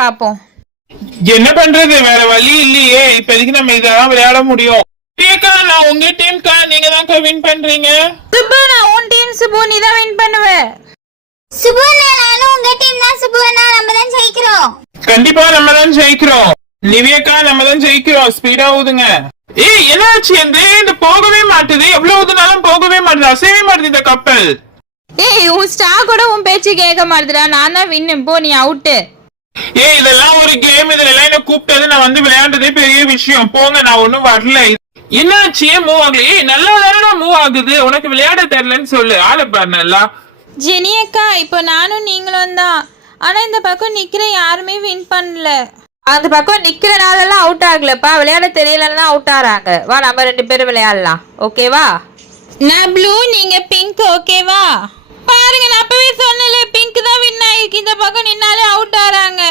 பாப்போம். என்ன பண்றது, வேற வழி இல்லையே. இப்போதைக்கு நம்ம இதான் விளையாட முடியும். நான் உங்க டீம்க்கா, நீங்க தான் வின் பண்றீங்க. சுபு, நான் உன் டீம் சுபு, நீ தான் வின் பண்ணுவ. சுபு, நானும் உங்க டீம் தான் சுபு, நம்ம தான் ஜெயிக்கிறோம். கண்டிப்பா நம்ம தான் ஜெயிக்கிறோம். நிவியக்கா, நம்ம தான் ஜெயிக்கிறோம். ஸ்பீடா ஊதுங்க. ஏய், என்னாச்சு? இந்த போகவே மாட்டுது. எவ்வளவு ஊதுனாலும் போகவே மாட்டுது, அசையவே மாட்டுது இந்த கப்பல். ஏய், உன் ஸ்டார் கூட உன் பேச்சு கேட்க மாட்டுதுடா. நான் தான் வின். போ, நீ அவுட்டு. ஏய், இதெல்லாம் ஒரு கேம். இதெல்லாம் என்ன கூப்பிட்டது, நான் வந்து விளையாண்டதே பெரிய விஷயம். போங்க, நான் ஒண்ணும் வரல. என்னாச்சு? மூவ் ஆகலையே. நல்லா தானே மூவ் ஆகுது. உனக்கு விளையாட தெரியலன்னு சொல்லு. ஆளு பாரு நல்லா. ஜெனி அக்கா, இப்போ நானும் நீங்களும் தான். ஆனா இந்த பக்கம் நிக்கிற யாருமே வின் பண்ணல. அந்த பக்கம் நிக்கிறனாலலாம் அவுட் ஆகலப்பா, விளையாட தெரியலன்னா அவுட் ஆறாங்க. வா, நம்ம 2 பேரும் விளையாடலாம். ஓகேவா? நான் ப்ளூ, நீங்க பிங்க். ஓகேவா? பாருங்க, நான் அப்பவே சொன்னல, பிங்க் தான் வின் ஆயிருக்கு. இந்த பக்கம் நின்னாலே அவுட் ஆறாங்க.